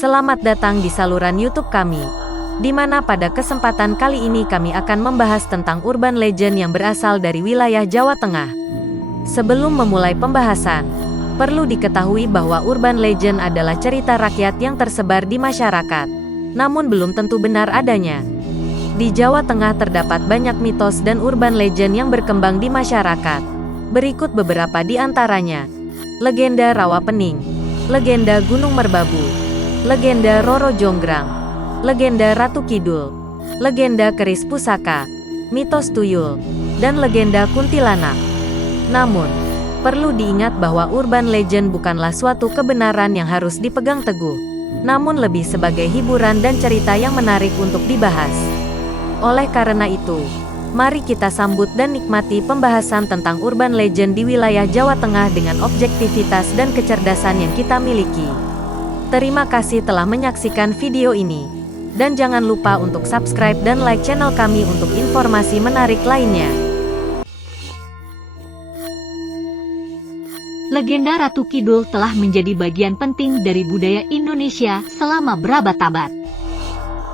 Selamat datang di saluran YouTube kami, di mana pada kesempatan kali ini kami akan membahas tentang urban legend yang berasal dari wilayah Jawa Tengah. Sebelum memulai pembahasan, perlu diketahui bahwa urban legend adalah cerita rakyat yang tersebar di masyarakat, namun belum tentu benar adanya. Di Jawa Tengah terdapat banyak mitos dan urban legend yang berkembang di masyarakat. Berikut beberapa di antaranya. Legenda Rawa Pening, legenda Gunung Merbabu, legenda Roro Jonggrang, legenda Ratu Kidul, legenda Keris Pusaka, mitos Tuyul, dan legenda Kuntilanak. Namun, perlu diingat bahwa urban legend bukanlah suatu kebenaran yang harus dipegang teguh, namun lebih sebagai hiburan dan cerita yang menarik untuk dibahas. Oleh karena itu, mari kita sambut dan nikmati pembahasan tentang urban legend di wilayah Jawa Tengah dengan objektivitas dan kecerdasan yang kita miliki. Terima kasih telah menyaksikan video ini. Dan jangan lupa untuk subscribe dan like channel kami untuk informasi menarik lainnya. Legenda Ratu Kidul telah menjadi bagian penting dari budaya Indonesia selama berabad-abad.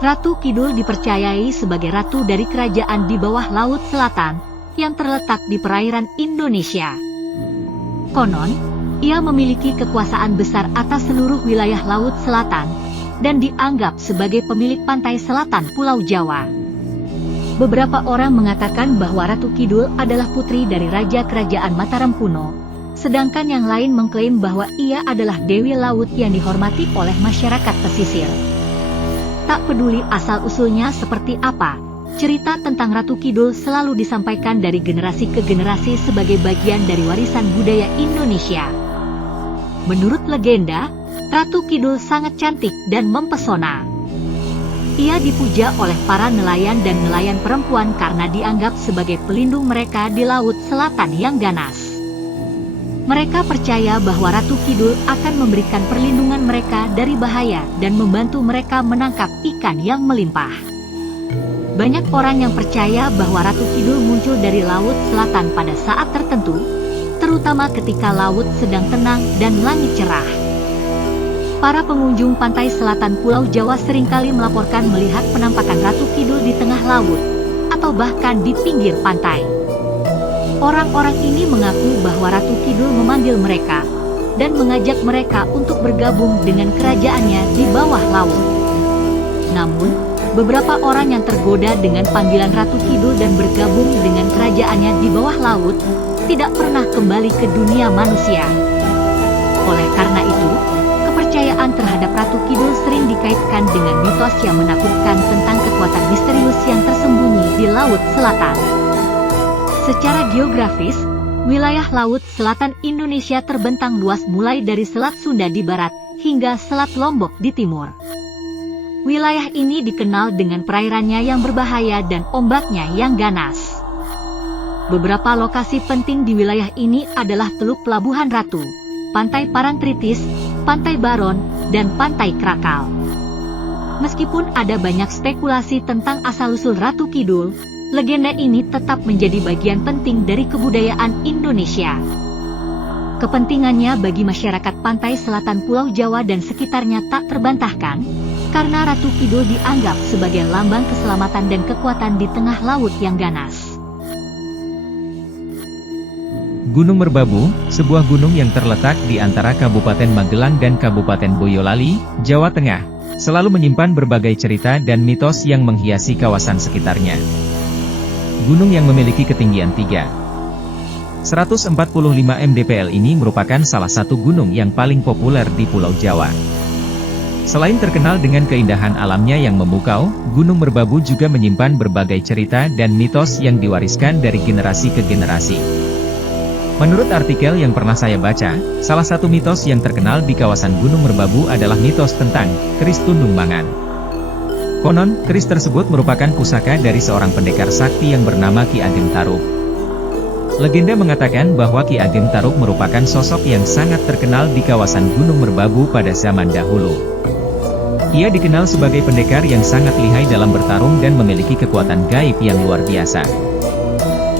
Ratu Kidul dipercayai sebagai ratu dari kerajaan di bawah Laut Selatan yang terletak di perairan Indonesia. Konon, ia memiliki kekuasaan besar atas seluruh wilayah Laut Selatan dan dianggap sebagai pemilik pantai selatan Pulau Jawa. Beberapa orang mengatakan bahwa Ratu Kidul adalah putri dari Raja Kerajaan Mataram kuno, sedangkan yang lain mengklaim bahwa ia adalah Dewi Laut yang dihormati oleh masyarakat pesisir. Tak peduli asal-usulnya seperti apa, cerita tentang Ratu Kidul selalu disampaikan dari generasi ke generasi sebagai bagian dari warisan budaya Indonesia. Menurut legenda, Ratu Kidul sangat cantik dan mempesona. Ia dipuja oleh para nelayan dan nelayan perempuan karena dianggap sebagai pelindung mereka di Laut Selatan yang ganas. Mereka percaya bahwa Ratu Kidul akan memberikan perlindungan mereka dari bahaya dan membantu mereka menangkap ikan yang melimpah. Banyak orang yang percaya bahwa Ratu Kidul muncul dari Laut Selatan pada saat tertentu, terutama ketika laut sedang tenang dan langit cerah. Para pengunjung pantai selatan Pulau Jawa seringkali melaporkan melihat penampakan Ratu Kidul di tengah laut, atau bahkan di pinggir pantai. Orang-orang ini mengaku bahwa Ratu Kidul memanggil mereka, dan mengajak mereka untuk bergabung dengan kerajaannya di bawah laut. Namun, beberapa orang yang tergoda dengan panggilan Ratu Kidul dan bergabung dengan kerajaannya di bawah laut, tidak pernah kembali ke dunia manusia. Oleh karena itu, kepercayaan terhadap Ratu Kidul sering dikaitkan dengan mitos yang menakutkan tentang kekuatan misterius yang tersembunyi di Laut Selatan. Secara geografis, wilayah Laut Selatan Indonesia terbentang luas mulai dari Selat Sunda di barat hingga Selat Lombok di timur. Wilayah ini dikenal dengan perairannya yang berbahaya dan ombaknya yang ganas. Beberapa lokasi penting di wilayah ini adalah Teluk Pelabuhan Ratu, Pantai Parangtritis, Pantai Baron, dan Pantai Krakal. Meskipun ada banyak spekulasi tentang asal-usul Ratu Kidul, legenda ini tetap menjadi bagian penting dari kebudayaan Indonesia. Kepentingannya bagi masyarakat pantai selatan Pulau Jawa dan sekitarnya tak terbantahkan, karena Ratu Kidul dianggap sebagai lambang keselamatan dan kekuatan di tengah laut yang ganas. Gunung Merbabu, sebuah gunung yang terletak di antara Kabupaten Magelang dan Kabupaten Boyolali, Jawa Tengah, selalu menyimpan berbagai cerita dan mitos yang menghiasi kawasan sekitarnya. Gunung yang memiliki ketinggian 145 mdpl ini merupakan salah satu gunung yang paling populer di Pulau Jawa. Selain terkenal dengan keindahan alamnya yang memukau, Gunung Merbabu juga menyimpan berbagai cerita dan mitos yang diwariskan dari generasi ke generasi. Menurut artikel yang pernah saya baca, salah satu mitos yang terkenal di kawasan Gunung Merbabu adalah mitos tentang keris Tundung Mangan. Konon, keris tersebut merupakan pusaka dari seorang pendekar sakti yang bernama Ki Ageng Tarub. Legenda mengatakan bahwa Ki Ageng Tarub merupakan sosok yang sangat terkenal di kawasan Gunung Merbabu pada zaman dahulu. Ia dikenal sebagai pendekar yang sangat lihai dalam bertarung dan memiliki kekuatan gaib yang luar biasa.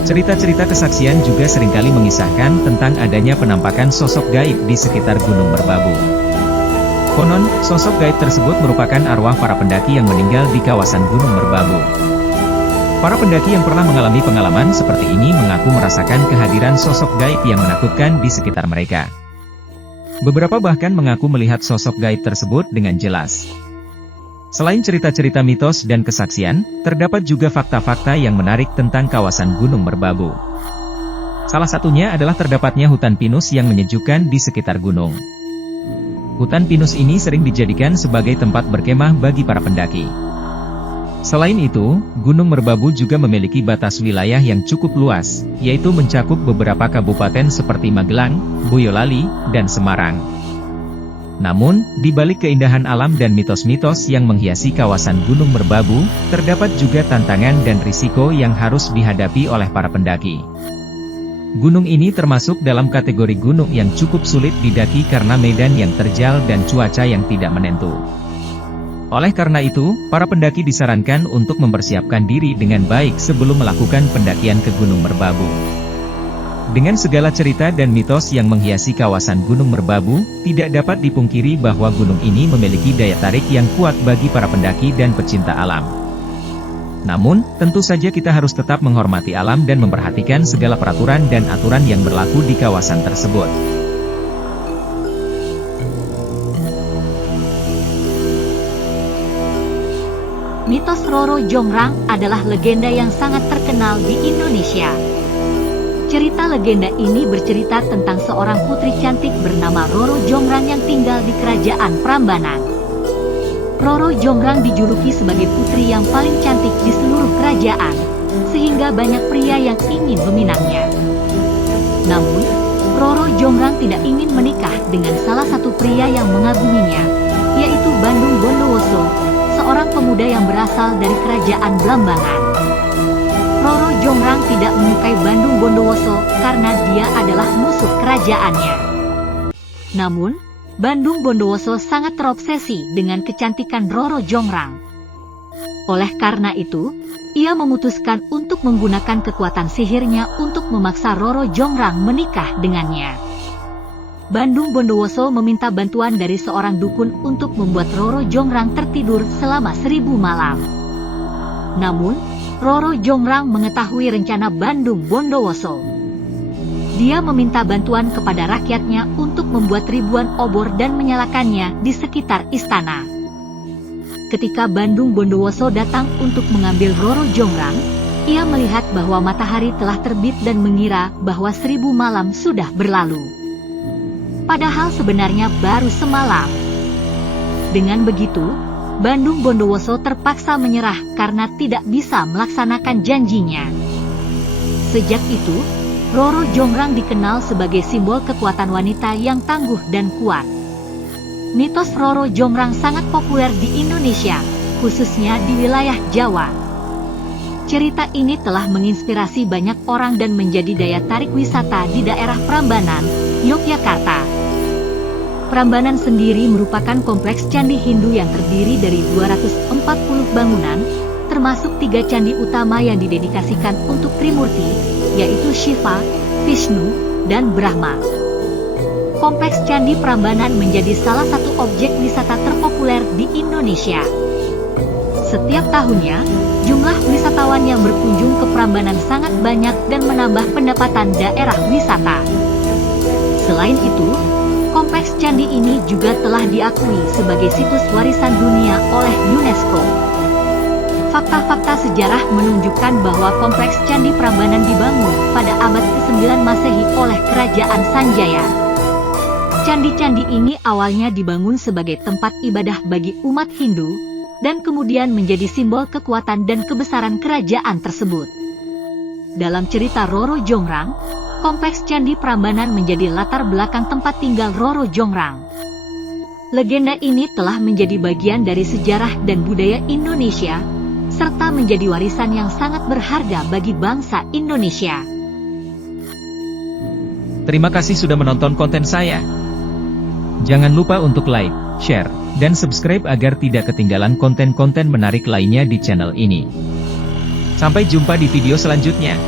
Cerita-cerita kesaksian juga seringkali mengisahkan tentang adanya penampakan sosok gaib di sekitar Gunung Merbabu. Konon, sosok gaib tersebut merupakan arwah para pendaki yang meninggal di kawasan Gunung Merbabu. Para pendaki yang pernah mengalami pengalaman seperti ini mengaku merasakan kehadiran sosok gaib yang menakutkan di sekitar mereka. Beberapa bahkan mengaku melihat sosok gaib tersebut dengan jelas. Selain cerita-cerita mitos dan kesaksian, terdapat juga fakta-fakta yang menarik tentang kawasan Gunung Merbabu. Salah satunya adalah terdapatnya hutan pinus yang menyejukkan di sekitar gunung. Hutan pinus ini sering dijadikan sebagai tempat berkemah bagi para pendaki. Selain itu, Gunung Merbabu juga memiliki batas wilayah yang cukup luas, yaitu mencakup beberapa kabupaten seperti Magelang, Boyolali, dan Semarang. Namun, di balik keindahan alam dan mitos-mitos yang menghiasi kawasan Gunung Merbabu, terdapat juga tantangan dan risiko yang harus dihadapi oleh para pendaki. Gunung ini termasuk dalam kategori gunung yang cukup sulit didaki karena medan yang terjal dan cuaca yang tidak menentu. Oleh karena itu, para pendaki disarankan untuk mempersiapkan diri dengan baik sebelum melakukan pendakian ke Gunung Merbabu. Dengan segala cerita dan mitos yang menghiasi kawasan Gunung Merbabu, tidak dapat dipungkiri bahwa gunung ini memiliki daya tarik yang kuat bagi para pendaki dan pecinta alam. Namun, tentu saja kita harus tetap menghormati alam dan memperhatikan segala peraturan dan aturan yang berlaku di kawasan tersebut. Mitos Roro Jonggrang adalah legenda yang sangat terkenal di Indonesia. Cerita legenda ini bercerita tentang seorang putri cantik bernama Roro Jonggrang yang tinggal di kerajaan Prambanan. Roro Jonggrang dijuluki sebagai putri yang paling cantik di seluruh kerajaan, sehingga banyak pria yang ingin meminangnya. Namun, Roro Jonggrang tidak ingin menikah dengan salah satu pria yang mengaguminya, yaitu Bandung Bondowoso, seorang pemuda yang berasal dari kerajaan Blambangan. Roro Jonggrang tidak menyukai Bandung Bondowoso karena dia adalah musuh kerajaannya. Namun, Bandung Bondowoso sangat terobsesi dengan kecantikan Roro Jonggrang. Oleh karena itu, ia memutuskan untuk menggunakan kekuatan sihirnya untuk memaksa Roro Jonggrang menikah dengannya. Bandung Bondowoso meminta bantuan dari seorang dukun untuk membuat Roro Jonggrang tertidur selama 1000 malam. Namun, Roro Jonggrang mengetahui rencana Bandung Bondowoso. Dia meminta bantuan kepada rakyatnya untuk membuat ribuan obor dan menyalakannya di sekitar istana. Ketika Bandung Bondowoso datang untuk mengambil Roro Jonggrang, ia melihat bahwa matahari telah terbit dan mengira bahwa 1000 malam sudah berlalu. Padahal sebenarnya baru semalam. Dengan begitu, Bandung Bondowoso terpaksa menyerah karena tidak bisa melaksanakan janjinya. Sejak itu, Roro Jonggrang dikenal sebagai simbol kekuatan wanita yang tangguh dan kuat. Mitos Roro Jonggrang sangat populer di Indonesia, khususnya di wilayah Jawa. Cerita ini telah menginspirasi banyak orang dan menjadi daya tarik wisata di daerah Prambanan, Yogyakarta. Prambanan sendiri merupakan kompleks candi Hindu yang terdiri dari 240 bangunan, termasuk 3 candi utama yang didedikasikan untuk Trimurti, yaitu Shiva, Vishnu, dan Brahma. Kompleks Candi Prambanan menjadi salah satu objek wisata terpopuler di Indonesia. Setiap tahunnya, jumlah wisatawan yang berkunjung ke Prambanan sangat banyak dan menambah pendapatan daerah wisata. Selain itu, kompleks candi ini juga telah diakui sebagai situs warisan dunia oleh UNESCO. Fakta-fakta sejarah menunjukkan bahwa kompleks Candi Prambanan dibangun pada abad ke-9 Masehi oleh Kerajaan Sanjaya. Candi-candi ini awalnya dibangun sebagai tempat ibadah bagi umat Hindu, dan kemudian menjadi simbol kekuatan dan kebesaran kerajaan tersebut. Dalam cerita Roro Jonggrang, kompleks Candi Prambanan menjadi latar belakang tempat tinggal Roro Jonggrang. Legenda ini telah menjadi bagian dari sejarah dan budaya Indonesia, serta menjadi warisan yang sangat berharga bagi bangsa Indonesia. Terima kasih sudah menonton konten saya. Jangan lupa untuk like, share, dan subscribe agar tidak ketinggalan konten-konten menarik lainnya di channel ini. Sampai jumpa di video selanjutnya.